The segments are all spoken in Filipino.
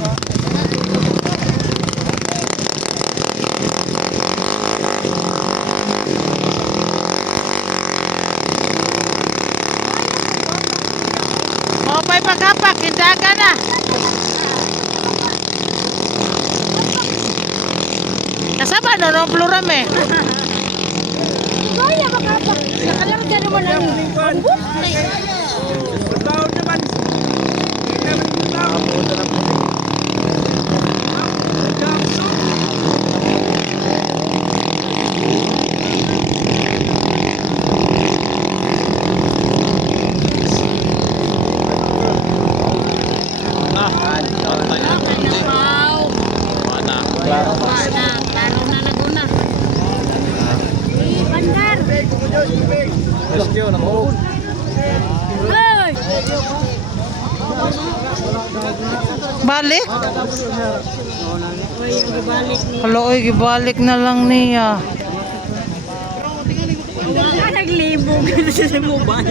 Oh, may paghapak, hindaga na. Kasama no, no, pluram eh. Kaya makapak. Nakalang ka naman ang bambuk. Tahun naman. Rescue ng uod. Balik? Hala, oy, gibalik na lang niya. Naglibog sa mobile.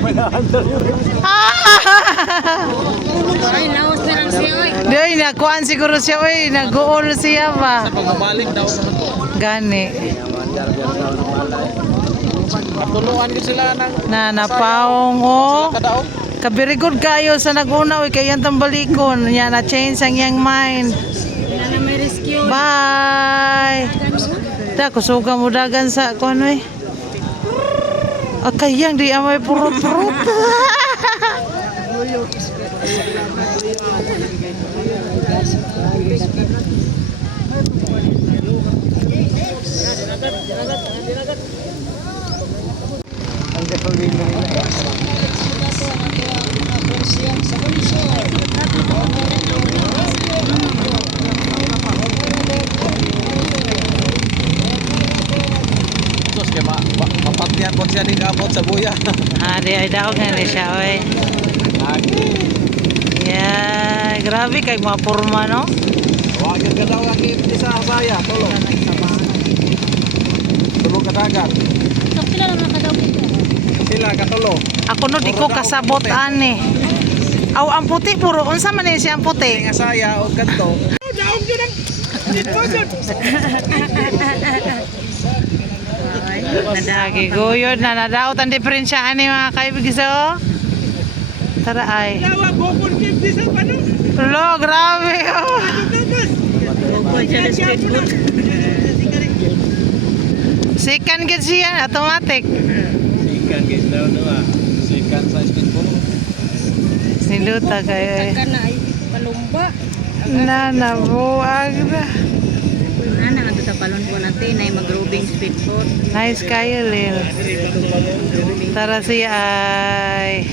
Ay, naos na lang siya, oy. Di, nakuhaan siguro siya, oy. Nag-uol siya ba? Sa pagbabalik daw sa Gani. matuluan din sila ng Na napaong, oh. kadaog. Kabirigod kayo sa naguna, oy. Kaya yung balikon. Yan, na-change ang iyang mind. Wala na may rescue. Bye! Da, kusuga mo dagan sa kung ano eh. Kayang di amay purot-purot. Ang gasolina nila. Sus kay mapatyan po siya ning abot sa buya. Di ay daog nga ni siya, oy. Yeah, grabe kay mga porma, no? Wagan ka daw ang isa baya, tulong. Tulong ka dagat. So, pila lang nakadaw dito. Sila katulo. Ako no di ko kasabot ani. Aw ang puti puro unsa man ni siya ang puti? Nga saya o ganto. Daog yun ang Nadagi guyod na nadaot ang diferensya ani mga kaibigan, oh. Tara ay. Tawa bukod kindi sa pano. Lo, grabe, oh. Sikan gid siya automatic. Sikan guys daw na. Sikan sa speedboat. Niluta kayo eh. Ka na ay palumba. Nabuag na. Ana nga sa palon po natin ay mag-roving speedboat. Nice kayo, Lil. Tara siya ay.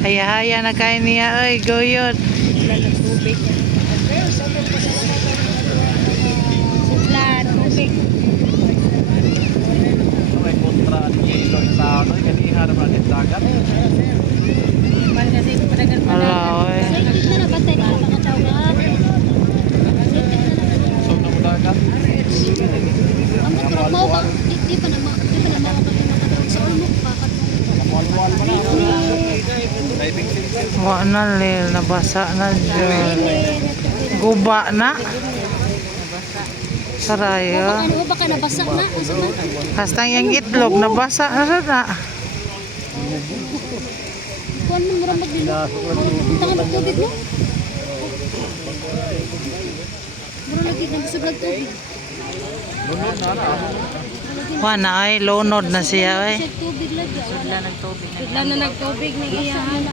Haya-haya na kayo niya. Ay, guyod. Wala na tubig. Sipla, tubig. May kontra at yelo sa ano. Kaniha naman ang dagat. Man kasi padagan pa Wala, oy. Safety na nabatay na mga tao na. So na mo dagat. Ang trabaho ba? Di pa naman makatawag sa ulmok pa. Wal-wal mo na. Diving safety. Wa na, Lil. Nabasa na dyan. Guba na. Saraya. Ano ba ka nabasa na? Asa na? Hasta yung itlog, nabasa na na. Kuan mo mura magbilo. Tangan ng tubig mo. Mura lagi nabusog ng tubig. Lunod na na. Wa na ay, lunod na siya, eh. Tubig lagi. Sudla ng tubig. Sudla na nagtubig ng iyahan.